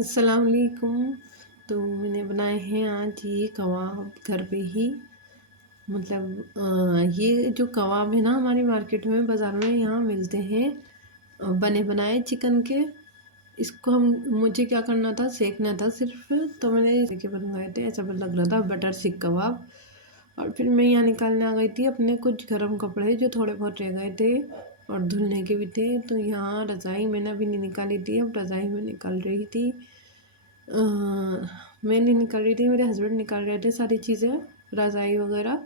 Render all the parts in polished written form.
अस्सलाम वालेकुम। तो मैंने बनाए हैं आज ये कबाब घर पे ही। ये जो कबाब है ना, हमारी मार्केट में बाज़ार में यहाँ मिलते हैं बने बनाए चिकन के। इसको हम मुझे क्या करना था, सेकना था सिर्फ। तो मैंने के बनवाए थे, ऐसा लग रहा था बटर सीख कबाब। और फिर मैं यहाँ निकालने आ गई थी अपने कुछ गर्म कपड़े जो थोड़े बहुत रह गए थे और धुलने के भी थे। तो यहाँ रज़ाई मैंने अभी नहीं निकाली थी, अब रज़ाई में निकाल रही थी। मैं नहीं निकाल रही थी, मेरे हस्बैंड निकाल रहे थे सारी चीज़ें, रज़ाई वगैरह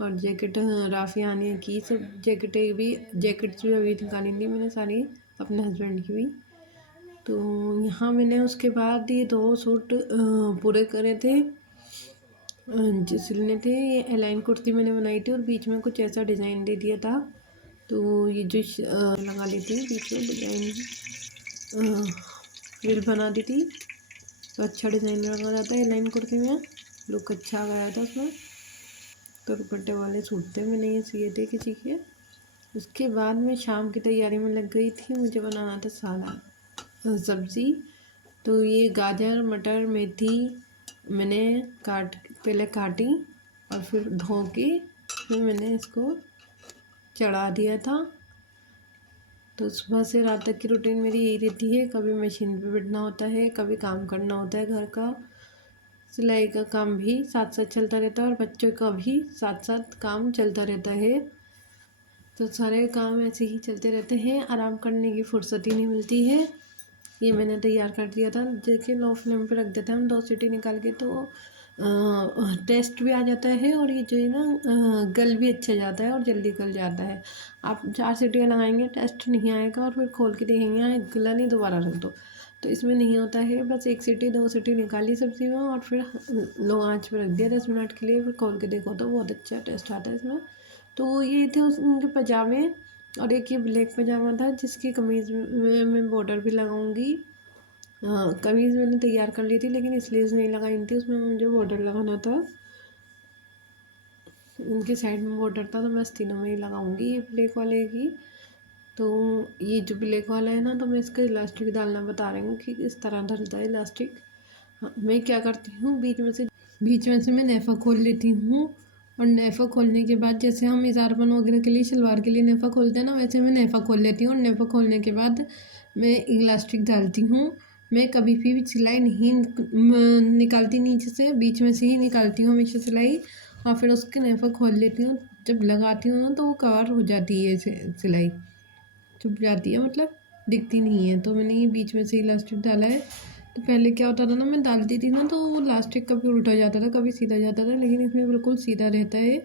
और जैकेट। राफियानी की सब जैकेट्स भी अभी निकाली थी मैंने सारी, अपने हस्बैंड की भी। तो यहाँ मैंने उसके बाद ये 2 सूट पूरे करे थे जो सिलने थे। ये एलाइन कुर्ती मैंने बनाई थी और बीच में कुछ ऐसा डिज़ाइन दे दिया था। तो ये जो लगा ली थी बीच में डिज़ाइन, फ्रिल बना दी थी तो अच्छा डिज़ाइन लगा जाता है लाइन कुर्ती में, लुक अच्छा आ गया था उसमें। तो दुपट्टे वाले सूट थे, मैंने ये सिए थे किसी के। उसके बाद मैं शाम की तैयारी में लग गई थी, मुझे बनाना था सालन सब्ज़ी। तो ये गाजर मटर मेथी मैंने पहले काटी और फिर धो के फिर मैंने इसको चढ़ा दिया था। तो सुबह से रात तक की रूटीन मेरी यही रहती है, कभी मशीन पे बैठना होता है, कभी काम करना होता है घर का। सिलाई का काम भी साथ साथ चलता रहता है और बच्चों का भी साथ साथ काम चलता रहता है। तो सारे काम ऐसे ही चलते रहते हैं, आराम करने की फुर्सत ही नहीं मिलती है। ये मैंने तैयार कर दिया था, देखिए लो फ्लेम पे रख देते हैं हम 2 सीटी निकाल के, तो टेस्ट भी आ जाता है और ये जो है ना गल भी अच्छा जाता है और जल्दी गल जाता है। आप 4 सीटियाँ लगाएंगे टेस्ट नहीं आएगा और फिर खोल के देखेंगे यहाँ गला नहीं, दोबारा रख दो। तो इसमें नहीं होता है, बस 1 सीटी 2 सीटी निकाली सब्ज़ी में और फिर लो आँच पे रख दिया 10 मिनट के लिए, फिर खोल के देखो तो बहुत अच्छा टेस्ट आता है इसमें। तो ये थे उनके पजामे। और एक ये ब्लैक पजामा था जिसकी कमीज़ में मैं बॉर्डर भी लगाऊंगी। कमीज़ मैंने तैयार कर ली थी लेकिन स्लीव्स नहीं लगाई थी, उसमें मुझे बॉर्डर लगाना था। इनके साइड में बॉर्डर था तो मैं तीनों में ही लगाऊंगी ये ब्लैक वाले की। तो ये जो ब्लैक वाला है ना, तो मैं इसका इलास्टिक डालना बता रही हूँ कि किस तरह डलता है इलास्टिक। हाँ, मैं क्या करती हूँ, बीच में से मैं नेफा खोल लेती हूँ। और नेफा खोलने के बाद जैसे हम इज़ारबन वगैरह के लिए शलवार के लिए नेफा खोलते हैं ना, वैसे मैं नेफा खोल लेती हूँ। और नेफा खोलने के बाद मैं इलास्टिक डालती हूँ। मैं कभी भी सिलाई नहीं निकालती नीचे से, बीच में से ही निकालती हूँ हमेशा सिलाई। और फिर उसके नेफा खोल लेती हूँ, जब लगाती हूँ ना तो वो कवर हो जाती है, सिलाई छुप जाती है, मतलब दिखती नहीं है। तो मैंने ये बीच में से इलास्टिक डाला है। तो पहले क्या होता था ना, मैं डालती थी ना तो वो इलास्टिक कभी उल्टा जाता था कभी सीधा जाता था, लेकिन इसमें बिल्कुल सीधा रहता है,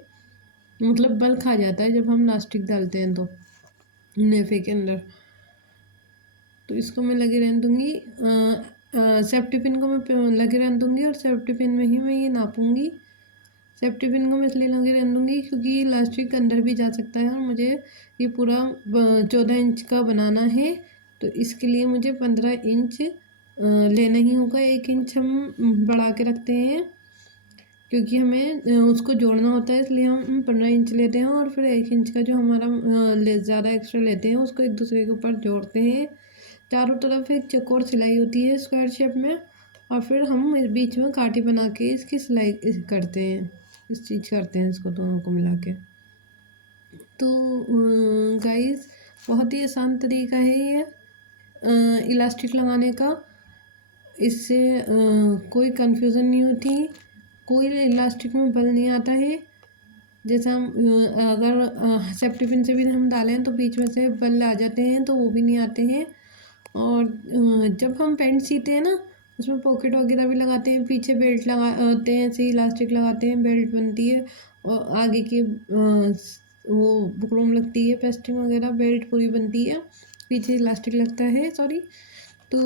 मतलब बल खा जाता है जब हम इलास्टिक डालते हैं तो नेफे के अंदर। तो इसको मैं लगे रहने दूँगी, सेफ्टी पिन को मैं लगे रहने दूँगी और सेफ्टी पिन में ही मैं ये नापूँगी। सेफ्टी पिन को मैं इसलिए लगे रहने दूँगी क्योंकि इलास्टिक अंदर भी जा सकता है और मुझे ये पूरा 14 इंच का बनाना है। तो इसके लिए मुझे 15 इंच लेना ही होगा। 1 इंच हम बढ़ा के रखते हैं क्योंकि हमें उसको जोड़ना होता है, इसलिए हम 15 इंच लेते हैं और फिर 1 इंच का जो हमारा ज़्यादा एक्स्ट्रा लेते हैं उसको एक दूसरे के ऊपर जोड़ते हैं। चारों तरफ एक चौकोर सिलाई होती है स्क्वायर शेप में, और फिर हम इस बीच में काटी बना के इसकी सिलाई करते हैं, स्टिच करते हैं इसको दोनों को मिला के। तो गाइस बहुत ही आसान तरीका है ये इलास्टिक लगाने का। इससे कोई कंफ्यूजन नहीं होती, कोई इलास्टिक में बल नहीं आता है। जैसे हम अगर सेफ्टी पिन से भी हम डालें तो बीच में से बल आ जाते हैं, तो वो भी नहीं आते हैं। और जब हम पैंट सीते हैं ना, उसमें पॉकेट वगैरह भी लगाते हैं, पीछे बेल्ट लगाते हैं, ऐसे इलास्टिक लगाते हैं, बेल्ट बनती है और आगे की वो बुकरम लगती है, पेस्टिंग वगैरह, बेल्ट पूरी बनती है, पीछे इलास्टिक लगता है, सॉरी। तो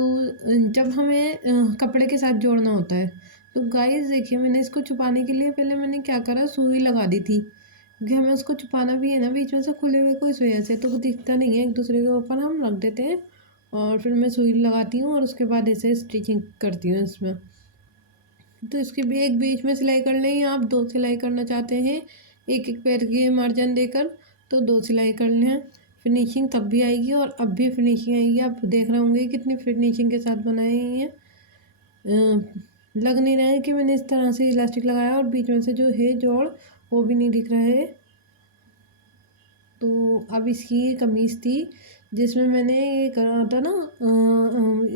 जब हमें कपड़े के साथ जोड़ना होता है, तो गाइस देखिए मैंने इसको छुपाने के लिए पहले मैंने क्या करा, सुई लगा दी थी क्योंकि हमें उसको छुपाना भी है ना बीच में से खुले हुए को, इस वजह से तो वो दिखता नहीं है, एक दूसरे के ऊपर हम रख देते हैं और फिर मैं सुई लगाती हूँ और उसके बाद ऐसे स्टिचिंग करती हूँ इसमें। तो इसके भी एक बीच में सिलाई कर लें, या आप 2 सिलाई करना चाहते हैं एक एक पैर की मार्जिन देकर तो 2 सिलाई कर लें, फिनिशिंग तब भी आएगी और अब भी फिनिशिंग आएगी। आप देख रहे होंगे कितनी फिनिशिंग के साथ बनाए हैं। लग नहीं रहा है कि मैंने इस तरह से इलास्टिक लगाया, और बीच में से जो है जोड़ वो भी नहीं दिख रहा है। तो अब इसकी ये कमीज़ थी जिसमें मैंने ये करा था ना,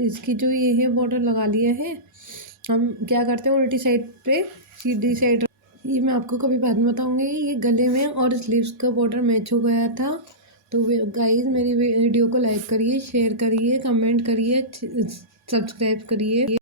इसकी जो ये है बॉर्डर लगा लिया है। हम क्या करते हैं, उल्टी साइड पे सीधी साइड, ये मैं आपको कभी बाद में बताऊंगी। ये गले में और स्लीव्स का बॉर्डर मैच हो गया था। तो गाइस मेरी वीडियो को लाइक करिए, शेयर करिए, कमेंट करिए, सब्सक्राइब करिए।